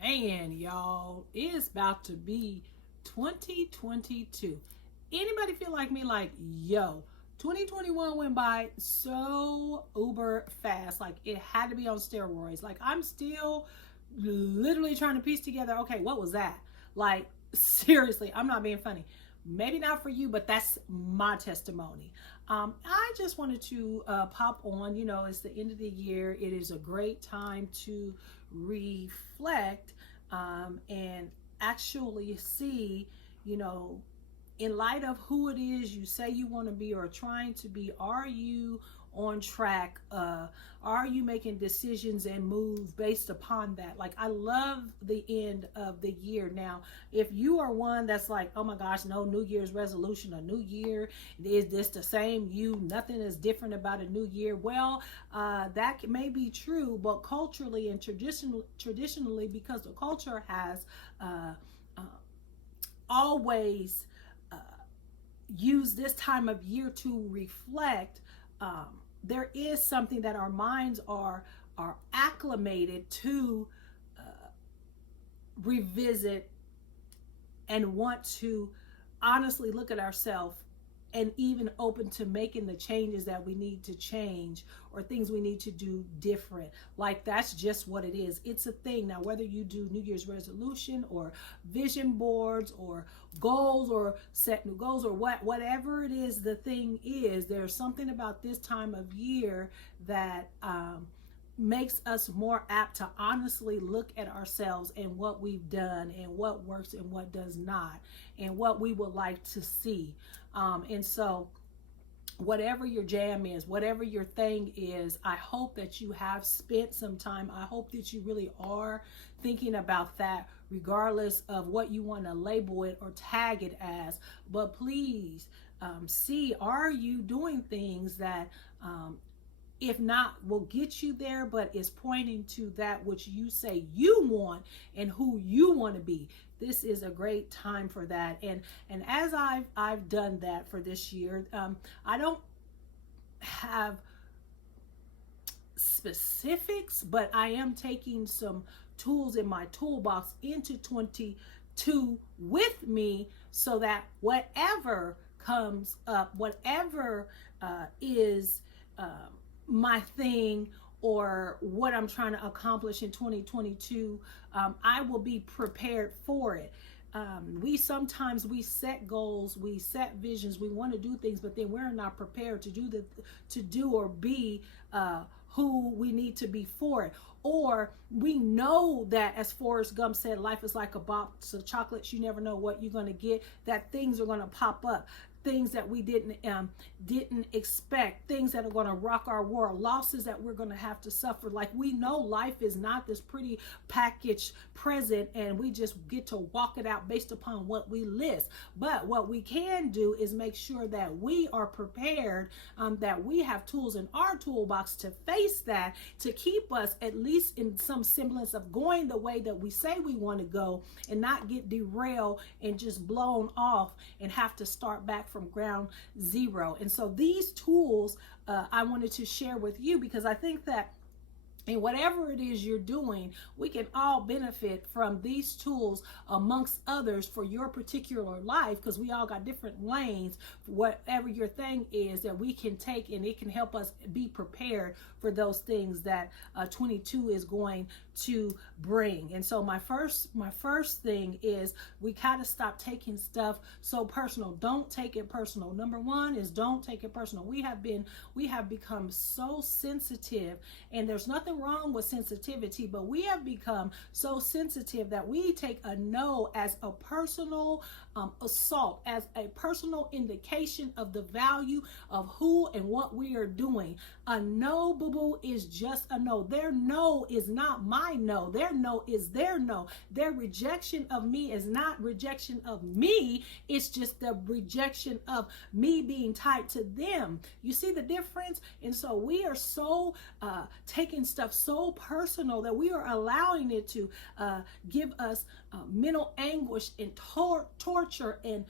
Man, y'all, it's about to be 2022. Anybody feel like me? Like, yo, 2021 went by so uber fast. Like, it had to be on steroids. Like, I'm still literally trying to piece together, okay, what was that? Like, seriously, I'm not being funny. Maybe not for you, but that's my testimony. I just wanted to pop on. It's the end of the year. It is a great time to reflect and actually see, you know, in light of who it is you say you want to be or trying to be, are you on track? Are you making decisions and moves based upon that? Like, I love the end of the year. Now, if you are one that's like, oh my gosh, no New Year's resolution, a new year, is this the same you? Nothing is different about a new year. Well, that may be true, but culturally and traditionally, because the culture has uh, always use this time of year to reflect, there is something that our minds are acclimated to revisit and want to honestly look at ourselves and even open to making the changes that we need to change or things we need to do different. Like, that's just what it is. It's a thing. Now, whether you do New Year's resolution or vision boards or goals or set new goals or whatever it is, the thing is, there's something about this time of year that makes us more apt to honestly look at ourselves and what we've done and what works and what does not and what we would like to see. And so whatever your jam is, whatever your thing is, I hope that you have spent some time. I hope that you really are thinking about that, regardless of what you want to label it or tag it as. But please see, are you doing things that if not will get you there, but is pointing to that which you say you want and who you want to be? This is a great time for that. And as I've done that for this year, I don't have specifics, but I am taking some tools in my toolbox into 22 with me, so that whatever comes up, whatever is my thing or what I'm trying to accomplish in 2022, I will be prepared for it. We sometimes set goals, we set visions, we want to do things, but then we're not prepared to do or be who we need to be for it. Or we know that, as Forrest Gump said, life is like a box of chocolates. You never know what you're going to get, that things are going to pop up, things that we didn't expect, things that are going to rock our world, losses that we're going to have to suffer. Like, we know life is not this pretty packaged present and we just get to walk it out based upon what we list. But what we can do is make sure that we are prepared, that we have tools in our toolbox to face that, to keep us at least in some semblance of going the way that we say we want to go, and not get derailed and just blown off and have to start back from ground zero. And so these tools I wanted to share with you, because I think that in whatever it is you're doing, we can all benefit from these tools amongst others for your particular life, because we all got different lanes for whatever your thing is that we can take, and it can help us be prepared for those things that 22 is going to bring. And so my first thing is, we gotta stop taking stuff so personal. Don't take it personal. Number one is, don't take it personal. We have become so sensitive, and there's nothing wrong with sensitivity, but we have become so sensitive that we take a no as a personal assault, as a personal indication of the value of who and what we are doing. A no, boo-boo, is just a no. Their no is not my no. Their no is their no. Their rejection of me is not rejection of me. It's just the rejection of me being tied to them. You see the difference? And so we are so taking stuff so personal that we are allowing it to give us mental anguish and torture and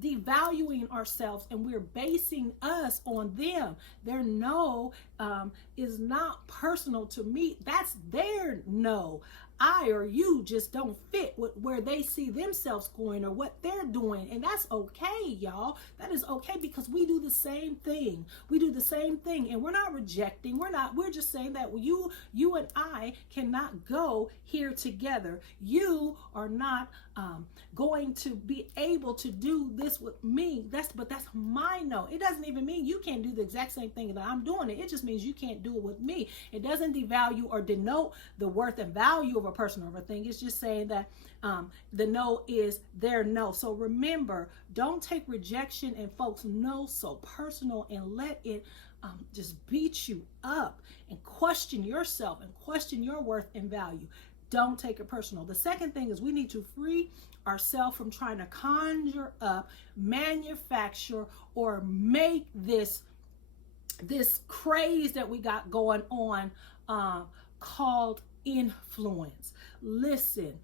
devaluing ourselves, and we're basing us on them. Their no is not personal to me. That's their no. I or you just don't fit with where they see themselves going or what they're doing. And that's okay, y'all. That is okay, because we do the same thing. We do the same thing, and we're not rejecting. We're just saying that you and I cannot go here together. You are not going to be able to do this with me. That's my no. It doesn't even mean you can't do the exact same thing that I'm doing it. It just means you can't do it with me. It doesn't devalue or denote the worth and value of a person or a thing. It's just saying that the no is their no. So remember, don't take rejection and folks' no so personal and let it just beat you up and question yourself and question your worth and value. Don't take it personal. The second thing is we need to free ourselves from trying to conjure up, manufacture, or make this craze that we got going on called influence. Listen,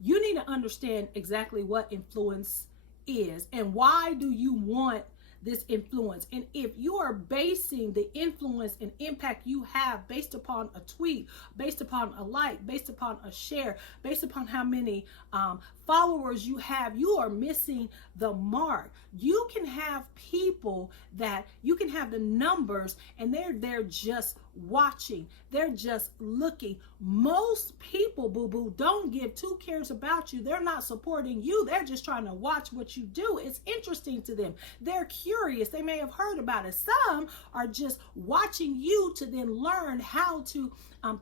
you need to understand exactly what influence is and why do you want this influence. And if you are basing the influence and impact you have based upon a tweet, based upon a like, based upon a share, based upon how many followers you have, you are missing the mark. You can have people that you can have the numbers and they're just watching. They're just looking. Most people, boo-boo, don't give two cares about you. They're not supporting you. They're just trying to watch what you do. It's interesting to them. They're curious. They may have heard about it. Some are just watching you to then learn how to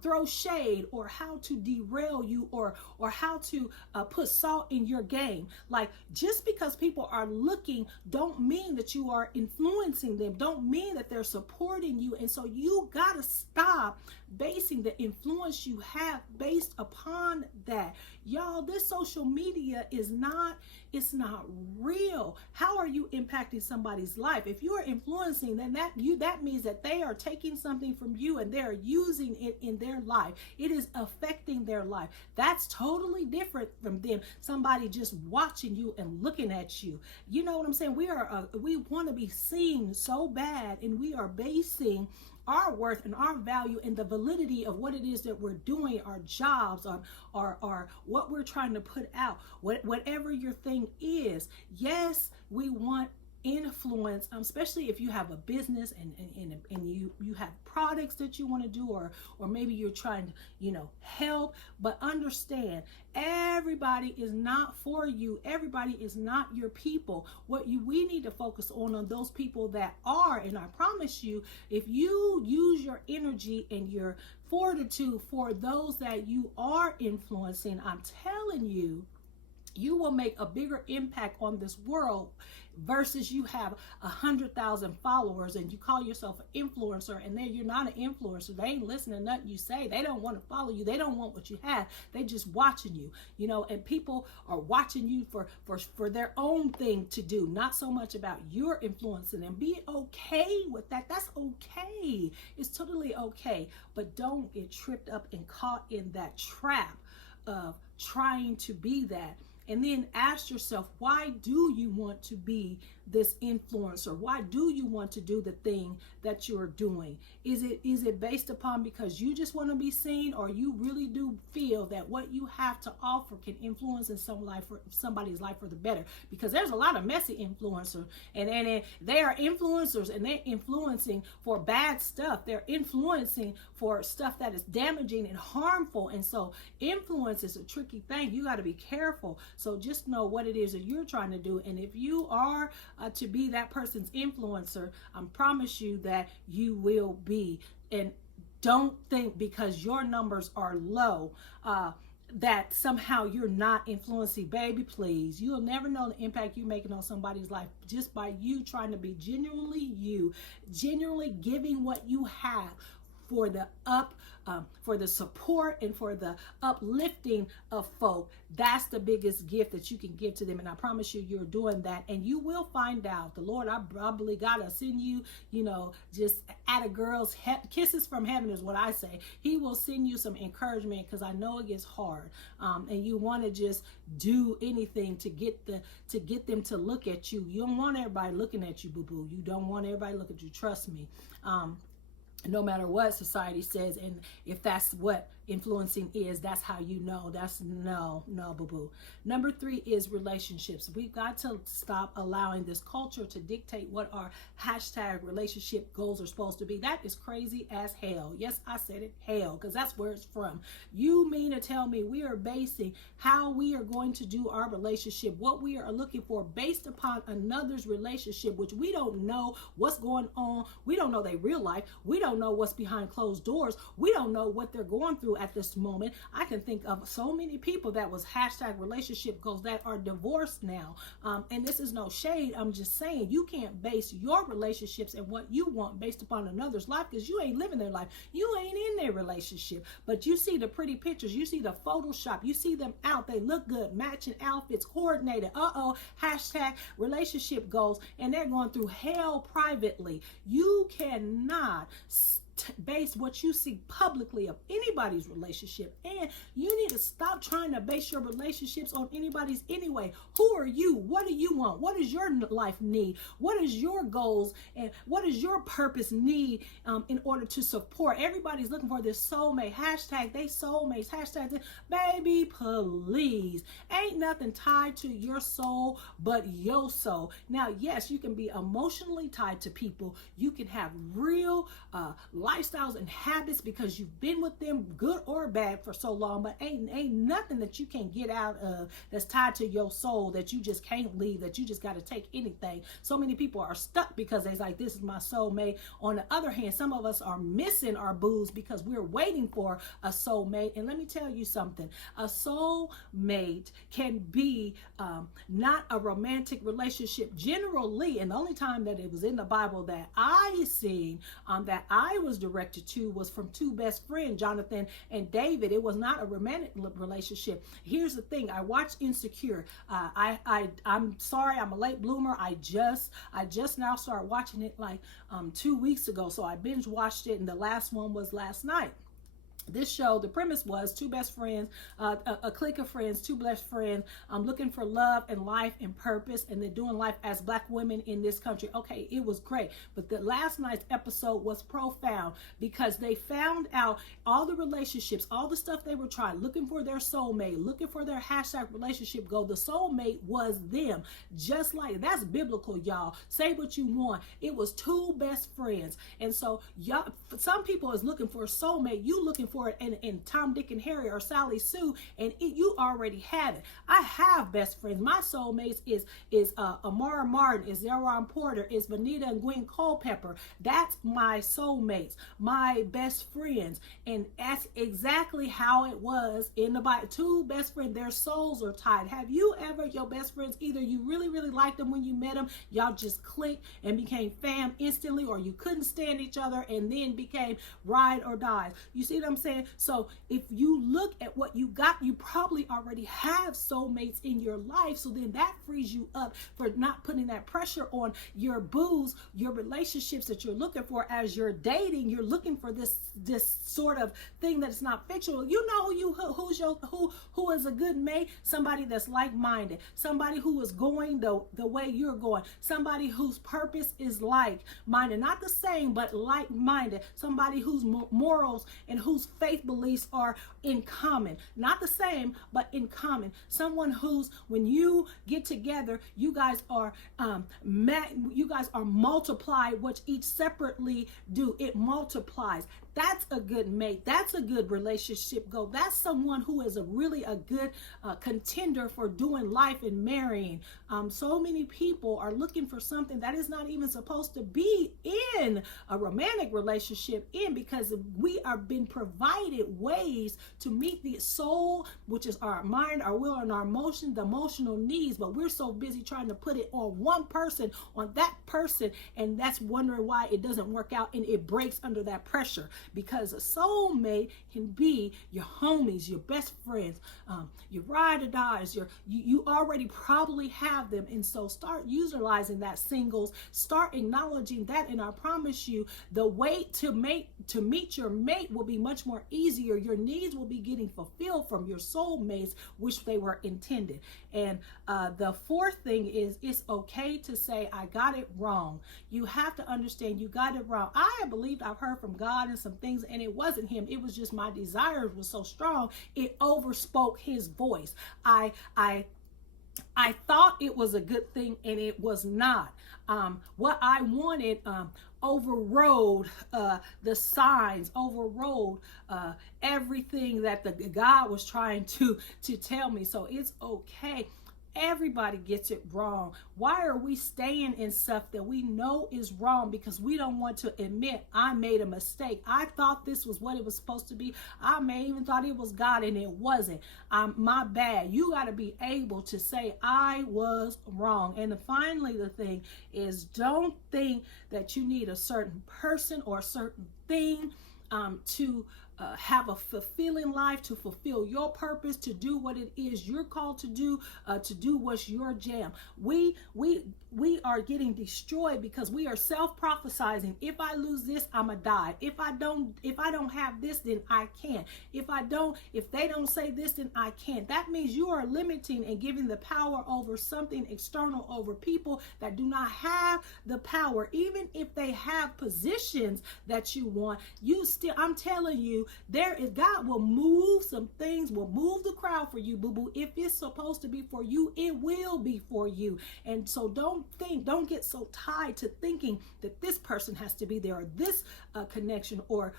throw shade or how to derail you or how to put salt in your game. Like, just because people are looking don't mean that you are influencing them, don't mean that they're supporting you. And so you gotta stop basing the influence you have based upon that. Y'all, this social media it's not real. How are you impacting somebody's life? If you are influencing, then that means that they are taking something from you and they're using it in their life. It is affecting their life. That's totally different from them somebody just watching you and looking at you. You know what I'm saying? We want to be seen so bad, and we are basing our worth and our value and the validity of what it is that we're doing, our jobs, or what we're trying to put out, whatever your thing is. Yes, we want influence, especially if you have a business and you have products that you want to do, or maybe you're trying to help. But understand, everybody is not for you. Everybody is not your people. We need to focus on those people that are. And I promise you, if you use your energy and your fortitude for those that you are influencing, I'm telling you, you will make a bigger impact on this world versus you have 100,000 followers and you call yourself an influencer, and then you're not an influencer. They ain't listening to nothing you say. They don't want to follow you. They don't want what you have. They just watching you, and people are watching you for their own thing to do, not so much about your influencing them. Be okay with that. That's okay. It's totally okay. But don't get tripped up and caught in that trap of trying to be that. And then ask yourself, why do you want to be this influencer? Why do you want to do the thing that you're doing? Is it based upon because you just want to be seen, or you really do feel that what you have to offer can influence in somebody's life for the better? Because there's a lot of messy influencers, and they are influencers, and they're influencing for bad stuff. They're influencing for stuff that is damaging and harmful. And so influence is a tricky thing. You got to be careful. So just know what it is that you're trying to do. And if you are to be that person's influencer, I promise you that you will be. And don't think because your numbers are low that somehow you're not influencing. Baby, please. You'll never know the impact you're making on somebody's life just by you trying to be genuinely you, genuinely giving what you have for the support and for the uplifting of folk. That's the biggest gift that you can give to them. And I promise you, you're doing that, and you will find out. The Lord, I probably gotta send you, just at a girl's kisses from heaven is what I say. He will send you some encouragement, because I know it gets hard, and you want to just do anything to get them to look at you. You don't want everybody looking at you, boo boo. You don't want everybody looking at you. Trust me. no matter what society says. And if that's what influencing is, that's how you know. That's no boo boo. Number 3 is relationships. We've got to stop allowing this culture to dictate what our hashtag relationship goals are supposed to be. That is crazy as hell. Yes, I said it, hell, because that's where it's from. You mean to tell me we are basing how we are going to do our relationship, what we are looking for, based upon another's relationship, which we don't know what's going on. We don't know their real life. We don't know what's behind closed doors. We don't know what they're going through at this moment. I can think of so many people that was hashtag relationship goals that are divorced now. And this is no shade. I'm just saying, you can't base your relationships and what you want based upon another's life, because you ain't living their life. You ain't in their relationship. But you see the pretty pictures. You see the Photoshop. You see them out. They look good. Matching outfits, coordinated. Hashtag relationship goals. And they're going through hell privately. You cannot base what you see publicly of anybody's relationship, and you need to stop trying to base your relationships on anybody's anyway. Who are you? What do you want? What does your life need? What is your goals, and what does your purpose need in order to support? Everybody's looking for this soulmate. Hashtag they soulmates. Hashtag this. Baby, please. Ain't nothing tied to your soul but your soul. Now, yes, you can be emotionally tied to people. You can have real lifestyles and habits because you've been with them, good or bad, for so long, but ain't nothing that you can get out of that's tied to your soul that you just can't leave, that you just got to take anything. So many people are stuck because they're like, this is my soulmate. On the other hand, some of us are missing our boos because we're waiting for a soulmate. And let me tell you something, a soulmate can be not a romantic relationship generally, and the only time that it was in the Bible that I seen that I was directed to was from two best friends, Jonathan and David. It was not a romantic relationship. Here's the thing, I watched Insecure. I'm sorry, I'm a late bloomer. I just now started watching it like 2 weeks ago, so I binge watched it, and the last one was last night. This show, the premise was two best friends, a clique of friends, two best friends, looking for love and life and purpose, and they're doing life as Black women in this country. Okay, it was great. But the last night's episode was profound because they found out all the relationships, all the stuff they were trying, looking for their soulmate, looking for their hashtag relationship goal. The soulmate was them. Just like, that's biblical, y'all. Say what you want. It was two best friends. And so, y'all, some people is looking for a soulmate. You looking for it in Tom, Dick, and Harry or Sally Sue, and you already have it. I have best friends. My soulmates is Amara Martin, is Zeron Porter, is Vanita and Gwen Culpepper. That's my soulmates, my best friends. And that's exactly how it was in the Bible. Two best friends, their souls are tied. Have you ever, your best friends, either you really, really liked them when you met them, y'all just clicked and became fam instantly, or you couldn't stand each other and then became ride or die. You see what I'm saying? So if you look at what you got, you probably already have soulmates in your life. So then that frees you up for not putting that pressure on your boos, your relationships that you're looking for as you're dating. You're looking for this sort of thing that's not fictional. You know who is a good mate? Somebody that's like-minded, somebody who is going the way you're going, somebody whose purpose is like-minded, not the same, but like-minded, somebody whose morals and whose faith beliefs are in common, not the same, but in common. Someone who's, when you get together, you guys are multiplied. What each separately do, it multiplies. That's a good mate. That's a good relationship goal. That's someone who is really a good contender for doing life and marrying. So many people are looking for something that is not even supposed to be in a romantic relationship because we are being provided ways to meet the soul, which is our mind, our will, and our emotion, the emotional needs. But we're so busy trying to put it on one person, on that person, and that's wondering why it doesn't work out and it breaks under that pressure. Because a soulmate can be your homies, your best friends, your ride or dies. You already probably have them, and so start utilizing that, singles. Start acknowledging that, and I promise you, the wait to meet your mate will be much more more easier. Your needs will be getting fulfilled from your soulmates, which they were intended. And the fourth thing is, it's okay to say, I got it wrong. You have to understand you got it wrong. I have believed I've heard from God and some things, and it wasn't him. It was just my desires were so strong, it overspoke his voice. I thought it was a good thing, and it was not. What I wanted overrode the signs, overrode everything that the God was trying to tell me. So it's okay. Everybody gets it wrong. Why are we staying in stuff that we know is wrong? Because we don't want to admit, I made a mistake. I thought this was what it was supposed to be. I may even thought it was God, and it wasn't. My bad. You got to be able to say, I was wrong. And finally, the thing is, don't think that you need a certain person or a certain thing to have a fulfilling life, to fulfill your purpose, to do what it is you're called to do what's your jam. We are getting destroyed because we are self-prophesizing. If I lose this, I'ma die. If I don't have this, then I can't. If they don't say this, then I can't. That means you are limiting and giving the power over something external, over people that do not have the power. Even if they have positions that you want, I'm telling you, God will move some things, will move the crowd for you, boo-boo. If it's supposed to be for you, it will be for you. And so don't get so tied to thinking that this person has to be there, or this connection, or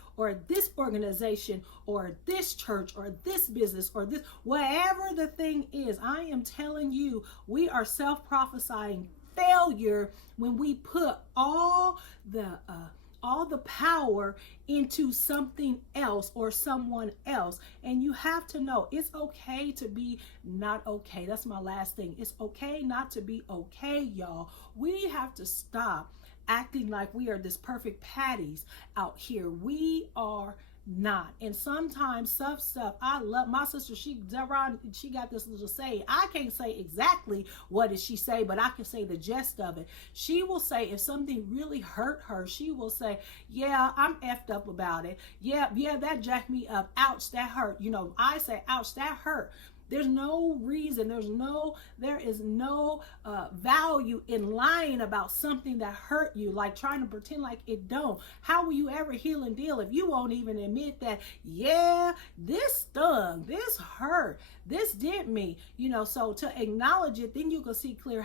this organization, or this church, or this business, or this, whatever the thing is. I am telling you, we are self-prophesying failure when we put all the power into something else or someone else. And you have to know it's okay to be not okay. That's my last thing. It's okay not to be okay, y'all. We have to stop acting like we are this perfect patties out here. We are not. And sometimes stuff, I love my sister, she got this little saying. I can't say exactly what did she say, but I can say the gist of it. She will say, if something really hurt her, she will say, yeah, I'm effed up about it. Yeah, that jacked me up. Ouch, that hurt. I say, ouch, that hurt. There's no reason, there is no value in lying about something that hurt you, like trying to pretend like it don't. How will you ever heal and deal if you won't even admit that, yeah, this stung, this hurt, this did me, so to acknowledge it, then you can see clear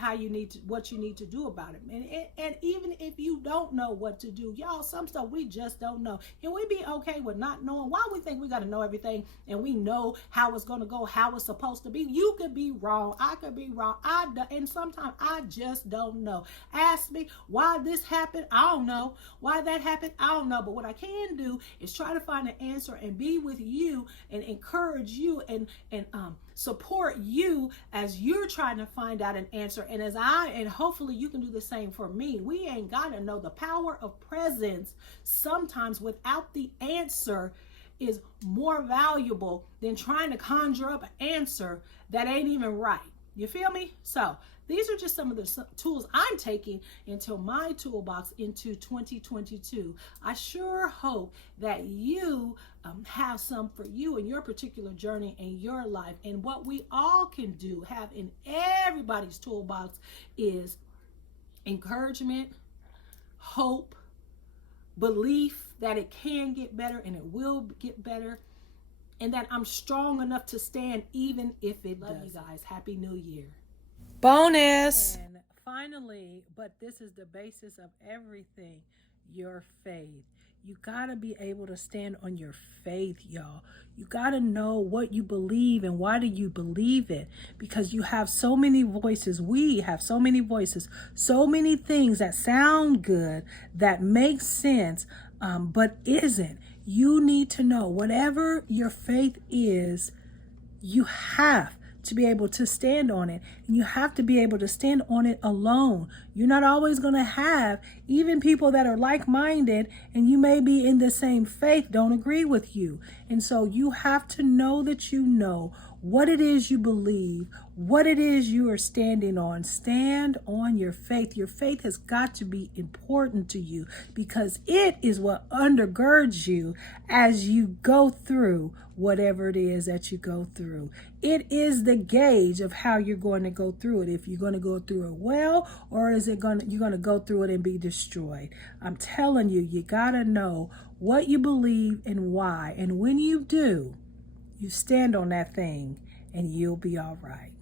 what you need to do about it. And even if you don't know what to do, y'all, some stuff we just don't know. Can we be okay with not knowing? Why we think we got to know everything and we know how it's going to go, how it's supposed to be? You could be wrong. I could be wrong. And sometimes I just don't know. Ask me why this happened. I don't know. Why that happened. I don't know. But what I can do is try to find an answer and be with you and encourage you and support you as you're trying to find out an answer. And hopefully you can do the same for me. We ain't got to know. The power of presence sometimes without the answer is more valuable than trying to conjure up an answer that ain't even right. You feel me? So these are just some of the tools I'm taking into my toolbox into 2022. I sure hope that you have some for you in your particular journey in your life. And what we all can do, have in everybody's toolbox, is encouragement, hope, belief that it can get better and it will get better, and that I'm strong enough to stand even if it does. Love you guys. Happy New Year. Bonus. And finally, but this is the basis of everything, your faith. You got to be able to stand on your faith, y'all. You got to know what you believe and why do you believe it, because you have so many voices. We have so many voices, so many things that sound good, that make sense, but isn't. You need to know whatever your faith is, you have to be able to stand on it. And you have to be able to stand on it alone. You're not always going to have even people that are like-minded, and you may be in the same faith, don't agree with you. And so you have to know that you know what it is you believe, what it is you are standing on. Stand on your faith. Your faith has got to be important to you because it is what undergirds you as you go through whatever it is that you go through. It is the gauge of how you're going to go through it. If you're going to go through it well, or is it you're going to go through it and be destroyed. I'm telling you, you got to know what you believe and why. And when you do, you stand on that thing and you'll be all right.